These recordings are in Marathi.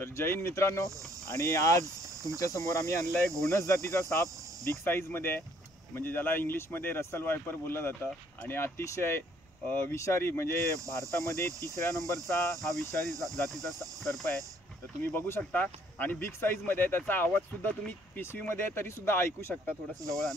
तर जय हिंद मित्रांनो, आणि आज तुमच्या समोर आम्ही आणलाय घोणस जातीचा साप. बिग साईजमध्ये आहे, म्हणजे ज्याला इंग्लिशमध्ये रसल वायपर बोललं जातं, आणि अतिशय विषारी, म्हणजे भारतामध्ये 3ऱ्या नंबरचा हा विषारी जातीचा सर्प आहे. तर तुम्ही बघू शकता, आणि बिग साईजमध्ये आहे. त्याचा आवाजसुद्धा तुम्ही पिशवीमध्ये तरीसुद्धा ऐकू शकता. थोडंसं जवळ आण.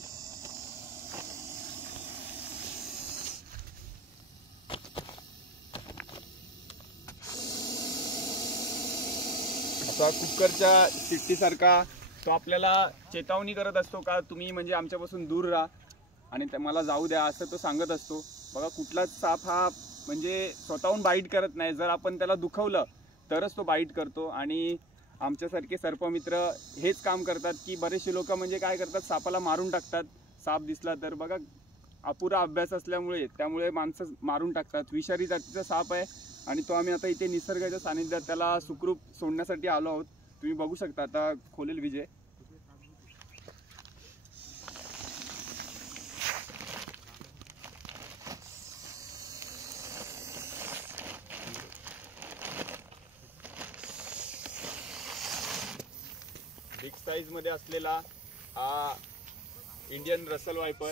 असा कुकरच्या शिट्टीसारखा तो आपल्याला चेतावणी करत असतो का तुम्ही म्हणजे आमच्यापासून दूर राहा आणि मला जाऊ द्या, असं तो सांगत असतो. बघा, कुठलाच साप हा म्हणजे स्वतःहून बाईट करत नाही. जर आपण त्याला दुखवलं तरच तो बाईट करतो. आणि आमच्यासारखे सर्पमित्र हेच काम करतात की बरेचसे लोक म्हणजे काय करतात, सापाला मारून टाकतात. साप दिसला तर बघा, अपुरा अभ्यास असल्यामुळे त्यामुळे माणसं मारून टाकतात. विषारी जातीचा साप आहे, आणि तो आम्ही आता इथे निसर्गाच्या सानिध्यात त्याला सुखरूप सोडण्यासाठी आलो आहोत. तुम्ही बघू शकता. आता खोलेल विजय. बिग साईज मध्ये असलेला हा इंडियन रसल वायपर.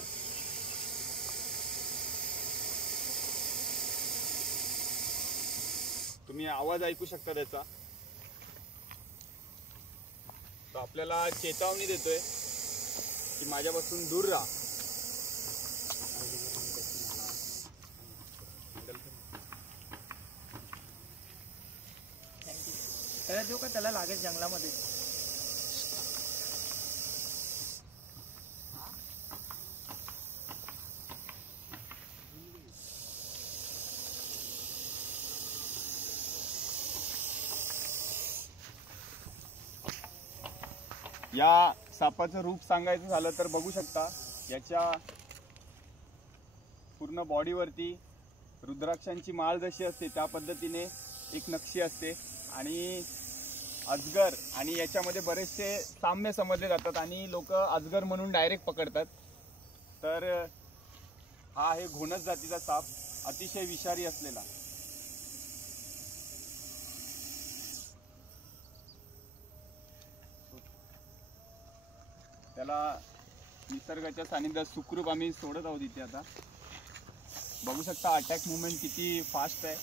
तुम्ही आवाज ऐकू शकता त्याचा. तो आपल्याला चेतावणी देतोय की माझ्यापासून दूर राहा. त्याला देऊ का, त्याला लागेल जंगलामध्ये. या सापाचं रूप सांगायचं झालं तर बघू शकता, याच्या पूर्ण बॉडीवरती रुद्राक्षांची माळ जशी असते त्या पद्धतीने एक नक्षी असते. आणि अजगर, आणि याच्यामध्ये बरेचसे साम्य समजले जातात आणि लोक अजगर म्हणून डायरेक्ट पकडतात. तर हा आहे घोणस जातीचा साप, अतिशय विषारी असलेला. त्याला निसर्गाच्या सानिध्यात सुखरूप आम्ही सोडत आहोत इथे. आता बघू शकता अटॅक मुवमेंट किती फास्ट आहे.